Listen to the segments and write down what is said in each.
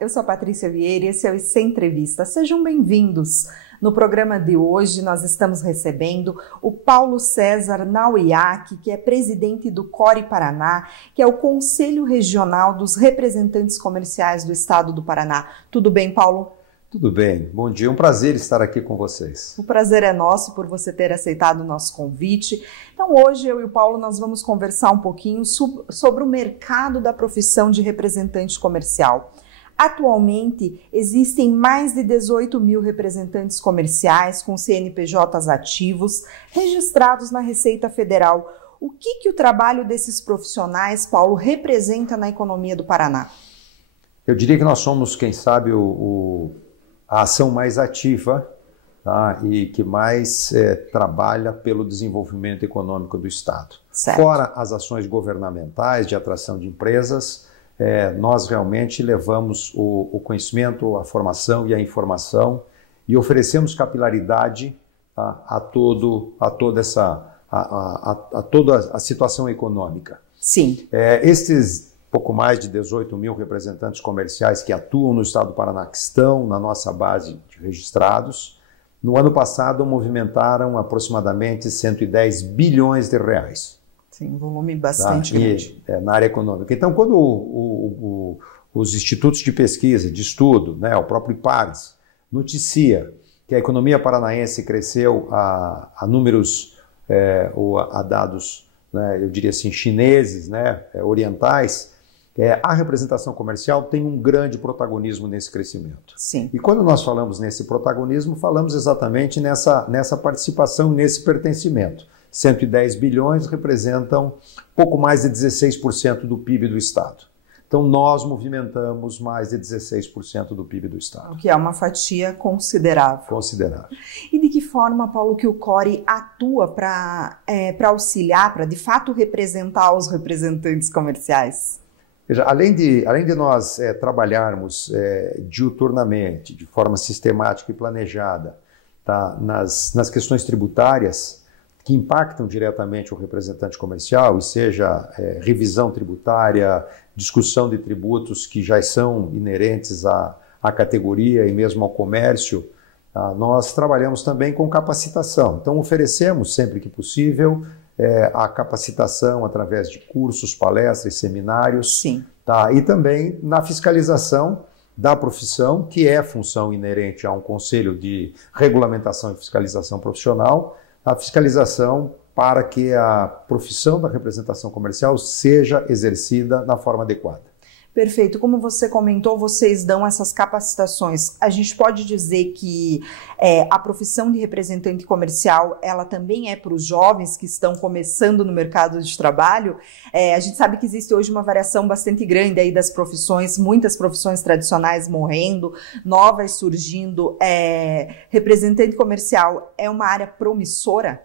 eu sou a Patrícia Vieira e esse é o IC Entrevista. Sejam bem-vindos. No programa de hoje nós estamos recebendo o Paulo César Nauiac, que é presidente do CORE Paraná, que é o Conselho Regional dos Representantes Comerciais do Estado do Paraná. Tudo bem, Paulo? Tudo bem, bom dia, um prazer estar aqui com vocês. O prazer é nosso por você ter aceitado o nosso convite. Então hoje eu e o Paulo nós vamos conversar um pouquinho sobre o mercado da profissão de representante comercial. Atualmente existem mais de 18 mil representantes comerciais com CNPJs ativos registrados na Receita Federal. O que o trabalho desses profissionais, Paulo, representa na economia do Paraná? Eu diria que nós somos, quem sabe, a ação mais ativa, tá? E que mais trabalha pelo desenvolvimento econômico do Estado. Certo. Fora as ações governamentais de atração de empresas, nós realmente levamos o conhecimento, a formação e a informação e oferecemos capilaridade, tá? a toda a situação econômica. Sim. Estes pouco mais de 18 mil representantes comerciais que atuam no Estado do Paraná, que estão na nossa base de registrados, no ano passado movimentaram aproximadamente 110 bilhões de reais. Sim, um volume bastante grande. Na área econômica. Então, quando os institutos de pesquisa, de estudo, né, o próprio IPARES, noticia que a economia paranaense cresceu a números ou a dados, né, eu diria assim, chineses, né, orientais, a representação comercial tem um grande protagonismo nesse crescimento. Sim. E quando nós falamos nesse protagonismo, falamos exatamente nessa participação, nesse pertencimento. 110 bilhões representam pouco mais de 16% do PIB do Estado. Então, nós movimentamos mais de 16% do PIB do Estado. O que é uma fatia considerável. Considerável. E de que forma, Paulo, que o CORE atua para auxiliar, para de fato representar os representantes comerciais? Veja, além de nós trabalharmos diuturnamente, de forma sistemática e planejada, tá, nas questões tributárias que impactam diretamente o representante comercial, e seja revisão tributária, discussão de tributos que já são inerentes à categoria e mesmo ao comércio, tá, nós trabalhamos também com capacitação. Então, oferecemos sempre que possível a capacitação através de cursos, palestras, seminários. Sim. Tá? E também na fiscalização da profissão, que é função inerente a um conselho de regulamentação e fiscalização profissional, a fiscalização para que a profissão da representação comercial seja exercida na forma adequada. Perfeito. Como você comentou, vocês dão essas capacitações. A gente pode dizer que a profissão de representante comercial, ela também é para os jovens que estão começando no mercado de trabalho. A gente sabe que existe hoje uma variação bastante grande aí das profissões, muitas profissões tradicionais morrendo, novas surgindo. Representante comercial é uma área promissora?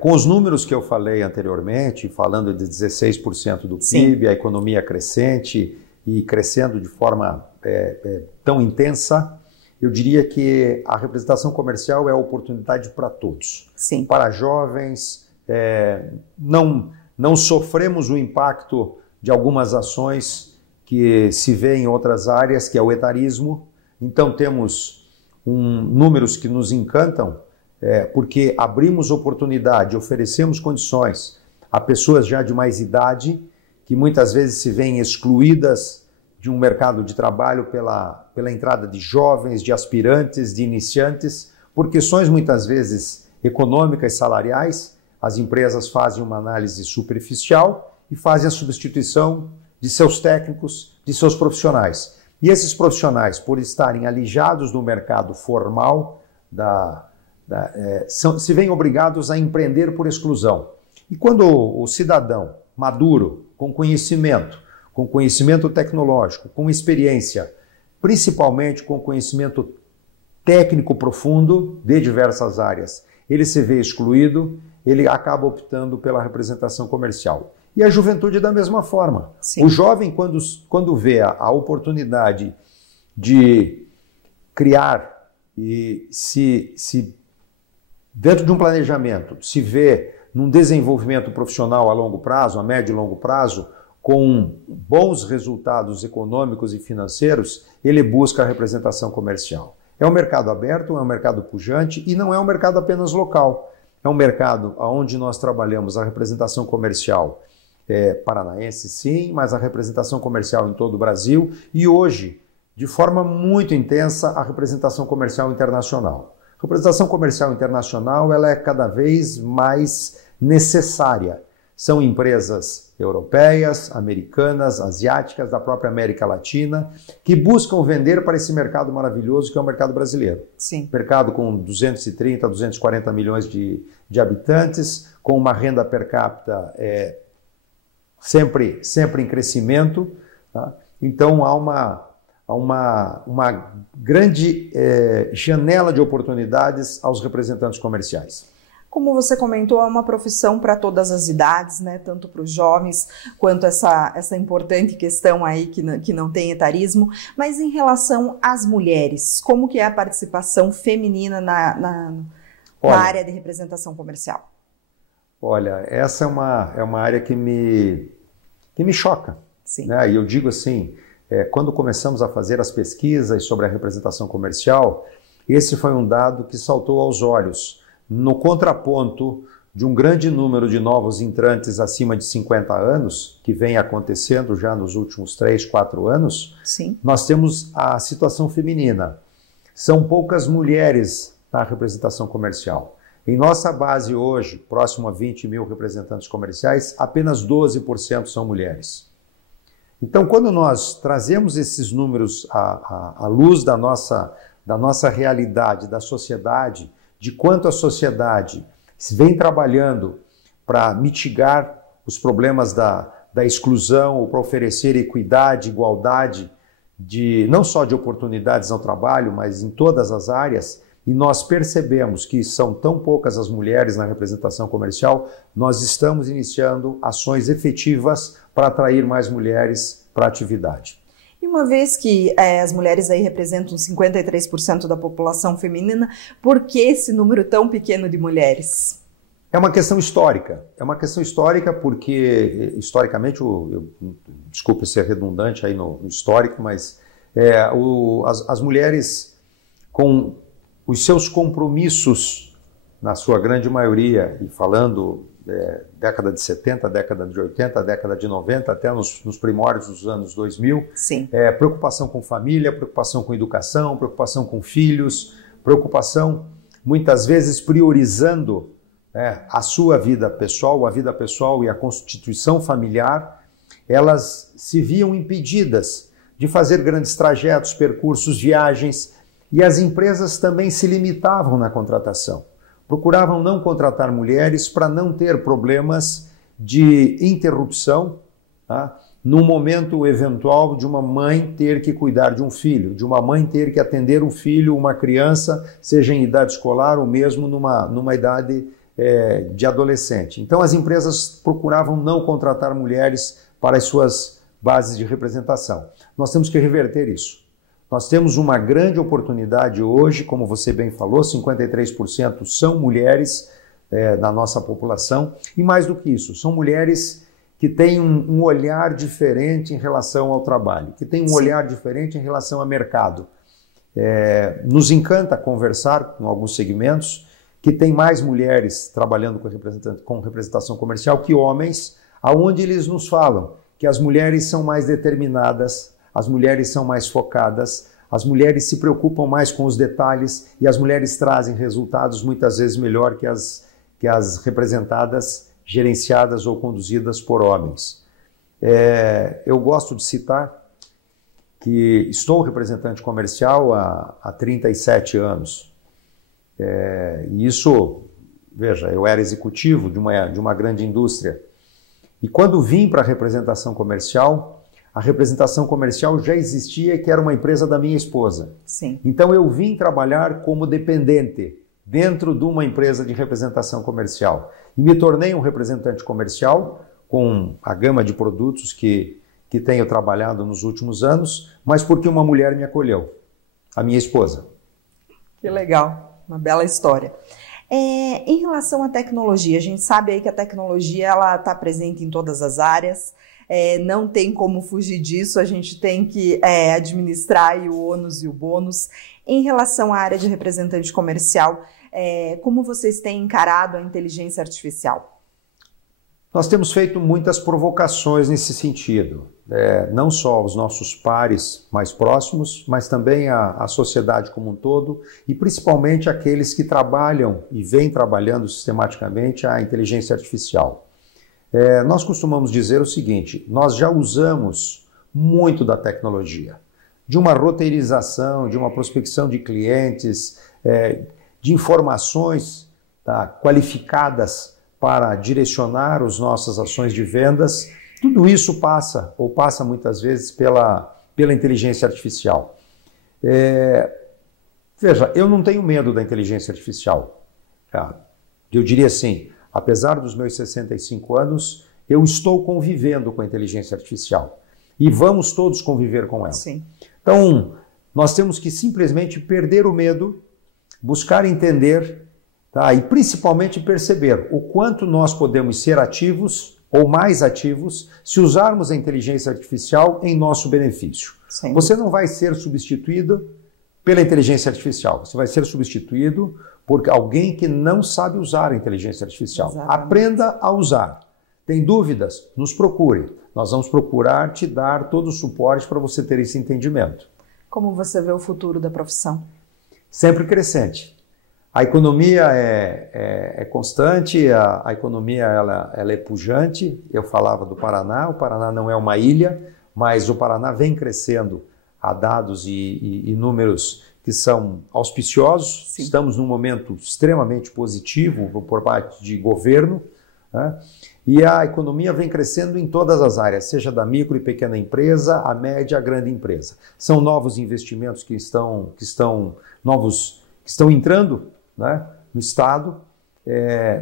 Com os números que eu falei anteriormente, falando de 16% do PIB, a economia crescente e crescendo de forma tão intensa, eu diria que a representação comercial é a oportunidade para todos. Sim. Para jovens, não sofremos o impacto de algumas ações que se vê em outras áreas, que é o etarismo. Então temos números que nos encantam, porque abrimos oportunidade, oferecemos condições a pessoas já de mais idade, que muitas vezes se veem excluídas de um mercado de trabalho pela entrada de jovens, de aspirantes, de iniciantes, por questões muitas vezes econômicas, salariais. As empresas fazem uma análise superficial e fazem a substituição de seus técnicos, de seus profissionais. E esses profissionais, por estarem alijados do mercado formal, se veem obrigados a empreender por exclusão. E quando o cidadão maduro, com conhecimento tecnológico, com experiência, principalmente com conhecimento técnico profundo de diversas áreas, ele se vê excluído, ele acaba optando pela representação comercial. E a juventude da mesma forma. Sim. O jovem, quando vê a oportunidade de criar e se dentro de um planejamento, se vê num desenvolvimento profissional a longo prazo, a médio e longo prazo, com bons resultados econômicos e financeiros, ele busca a representação comercial. É um mercado aberto, é um mercado pujante e não é um mercado apenas local. É um mercado onde nós trabalhamos a representação comercial paranaense, sim, mas a representação comercial em todo o Brasil e hoje, de forma muito intensa, a representação comercial internacional. A representação comercial internacional ela é cada vez mais necessária. São empresas europeias, americanas, asiáticas, da própria América Latina, que buscam vender para esse mercado maravilhoso que é o mercado brasileiro. Sim. Mercado com 230, 240 milhões de habitantes, com uma renda per capita sempre em crescimento. Tá? Então há uma grande janela de oportunidades aos representantes comerciais. Como você comentou, é uma profissão para todas as idades, né? Tanto para os jovens quanto essa importante questão aí que não tem etarismo. Mas em relação às mulheres, como que é a participação feminina na área de representação comercial? Olha, essa é uma área que me choca. Sim. Né? E eu digo assim, quando começamos a fazer as pesquisas sobre a representação comercial, esse foi um dado que saltou aos olhos. No contraponto de um grande número de novos entrantes acima de 50 anos, que vem acontecendo já nos últimos 3, 4 anos, sim, nós temos a situação feminina. São poucas mulheres na representação comercial. Em nossa base hoje, próximo a 20 mil representantes comerciais, apenas 12% são mulheres. Então, quando nós trazemos esses números à luz da nossa realidade, da sociedade, de quanto a sociedade vem trabalhando para mitigar os problemas da exclusão ou para oferecer equidade, igualdade, não só de oportunidades ao trabalho, mas em todas as áreas, e nós percebemos que são tão poucas as mulheres na representação comercial, nós estamos iniciando ações efetivas para atrair mais mulheres para a atividade. E uma vez que as mulheres aí representam 53% da população feminina, por que esse número tão pequeno de mulheres? É uma questão histórica. É uma questão histórica porque, historicamente, desculpe ser redundante aí no histórico, mas as mulheres, com os seus compromissos, na sua grande maioria, e falando década de 70, década de 80, década de 90, até nos primórdios dos anos 2000. Sim. Preocupação com família, preocupação com educação, preocupação com filhos, preocupação, muitas vezes, priorizando a sua vida pessoal, a vida pessoal e a constituição familiar, elas se viam impedidas de fazer grandes trajetos, percursos, viagens, e as empresas também se limitavam na contratação. Procuravam não contratar mulheres para não ter problemas de interrupção, tá? No momento eventual de uma mãe ter que cuidar de um filho, de uma mãe ter que atender um filho, uma criança, seja em idade escolar ou mesmo numa idade de adolescente. Então as empresas procuravam não contratar mulheres para as suas bases de representação. Nós temos que reverter isso. Nós temos uma grande oportunidade hoje, como você bem falou, 53% são mulheres da nossa população, e mais do que isso, são mulheres que têm um olhar diferente em relação ao trabalho, que têm um olhar diferente em relação ao mercado. Nos encanta conversar com alguns segmentos que tem mais mulheres trabalhando com representação comercial que homens, aonde eles nos falam que as mulheres são mais determinadas, as mulheres são mais focadas, as mulheres se preocupam mais com os detalhes e as mulheres trazem resultados muitas vezes melhor que as representadas, gerenciadas ou conduzidas por homens. Eu gosto de citar que estou representante comercial há 37 anos. E isso, veja, eu era executivo de uma grande indústria. E quando vim para a representação comercial já existia, que era uma empresa da minha esposa. Sim. Então eu vim trabalhar como dependente dentro de uma empresa de representação comercial. E me tornei um representante comercial com a gama de produtos que tenho trabalhado nos últimos anos, mas porque uma mulher me acolheu, a minha esposa. Que legal, uma bela história. Em relação à tecnologia, a gente sabe aí que a tecnologia está presente em todas as áreas. não tem como fugir disso, a gente tem que administrar aí o ônus e o bônus. Em relação à área de representante comercial, como vocês têm encarado a inteligência artificial? Nós temos feito muitas provocações nesse sentido, não só os nossos pares mais próximos, mas também a sociedade como um todo e principalmente aqueles que trabalham e vêm trabalhando sistematicamente a inteligência artificial. Nós costumamos dizer o seguinte, nós já usamos muito da tecnologia, de uma roteirização, de uma prospecção de clientes, de informações qualificadas para direcionar as nossas ações de vendas, tudo isso passa muitas vezes pela inteligência artificial. Veja, eu não tenho medo da inteligência artificial. Eu diria assim, apesar dos meus 65 anos, eu estou convivendo com a inteligência artificial. E vamos todos conviver com ela. Sim. Então, nós temos que simplesmente perder o medo, buscar entender, e principalmente perceber o quanto nós podemos ser ativos ou mais ativos se usarmos a inteligência artificial em nosso benefício. Sim. Você não vai ser substituído pela inteligência artificial, você vai ser substituído por alguém que não sabe usar a inteligência artificial. Exatamente. Aprenda a usar. Tem dúvidas? Nos procure. Nós vamos procurar te dar todo o suporte para você ter esse entendimento. Como você vê o futuro da profissão? Sempre crescente. A economia é constante, a economia ela é pujante. Eu falava do Paraná, o Paraná não é uma ilha, mas o Paraná vem crescendo a dados e números que são auspiciosos. Sim. Estamos num momento extremamente positivo por parte de governo, né? E a economia vem crescendo em todas as áreas, seja da micro e pequena empresa, a média, a grande empresa. São novos investimentos que estão entrando, né, no Estado,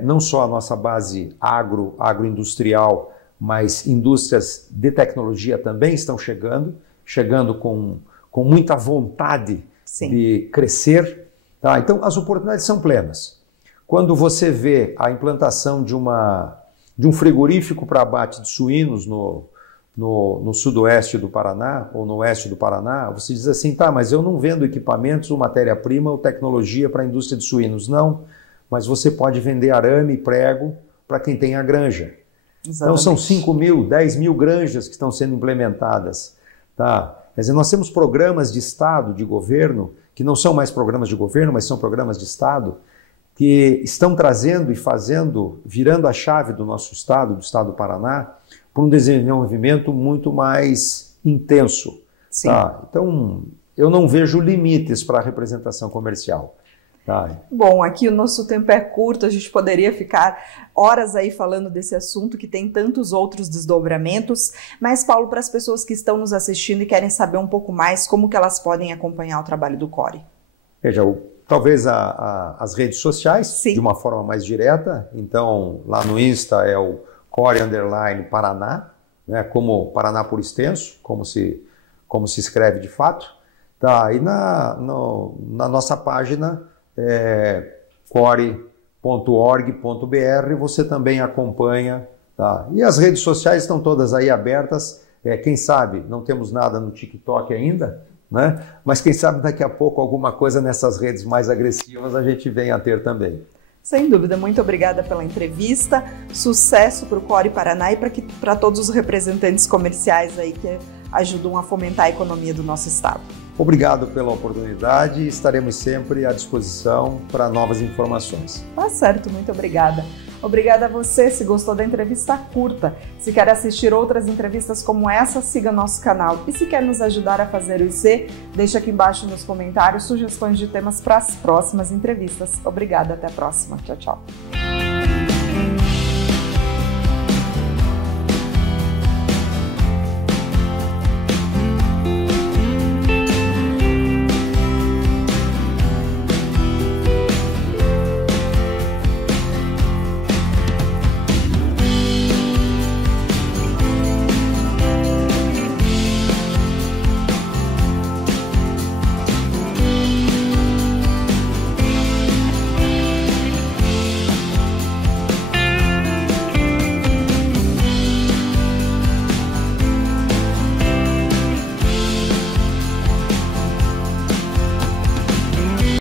não só a nossa base agroindustrial, mas indústrias de tecnologia também estão chegando com muita vontade Sim. de crescer. Tá? Então, as oportunidades são plenas. Quando você vê a implantação de um frigorífico para abate de suínos no sudoeste do Paraná, ou no oeste do Paraná, você diz assim, tá, mas eu não vendo equipamentos ou matéria-prima ou tecnologia para a indústria de suínos. Não, mas você pode vender arame e prego para quem tem a granja. Exatamente. Então são 5 mil, 10 mil granjas que estão sendo implementadas. Tá? Quer dizer, nós temos programas de Estado, de governo, que não são mais programas de governo, mas são programas de Estado, que estão trazendo e virando a chave do nosso Estado, do Estado do Paraná, para um desenvolvimento muito mais intenso. Sim. Tá? Então, eu não vejo limites para a representação comercial. Tá? Bom, aqui o nosso tempo é curto, a gente poderia ficar horas aí falando desse assunto, que tem tantos outros desdobramentos. Mas, Paulo, para as pessoas que estão nos assistindo e querem saber um pouco mais, como que elas podem acompanhar o trabalho do CORE? Veja, talvez as redes sociais, Sim. de uma forma mais direta. Então, lá no Insta é o Core_Paraná, né, como Paraná por extenso, como se escreve de fato. Tá, e na nossa página, core.org.br, você também acompanha. Tá? E as redes sociais estão todas aí abertas. Quem sabe, não temos nada no TikTok ainda, né? Mas quem sabe daqui a pouco alguma coisa nessas redes mais agressivas a gente vem a ter também. Sem dúvida, muito obrigada pela entrevista, sucesso para o Core Paraná e para todos os representantes comerciais aí que ajudam a fomentar a economia do nosso estado. Obrigado pela oportunidade e estaremos sempre à disposição para novas informações. Tá certo, muito obrigada. Obrigada a você, se gostou da entrevista, curta. Se quer assistir outras entrevistas como essa, siga nosso canal. E se quer nos ajudar a fazer o IC, deixe aqui embaixo nos comentários sugestões de temas para as próximas entrevistas. Obrigada, até a próxima. Tchau, tchau.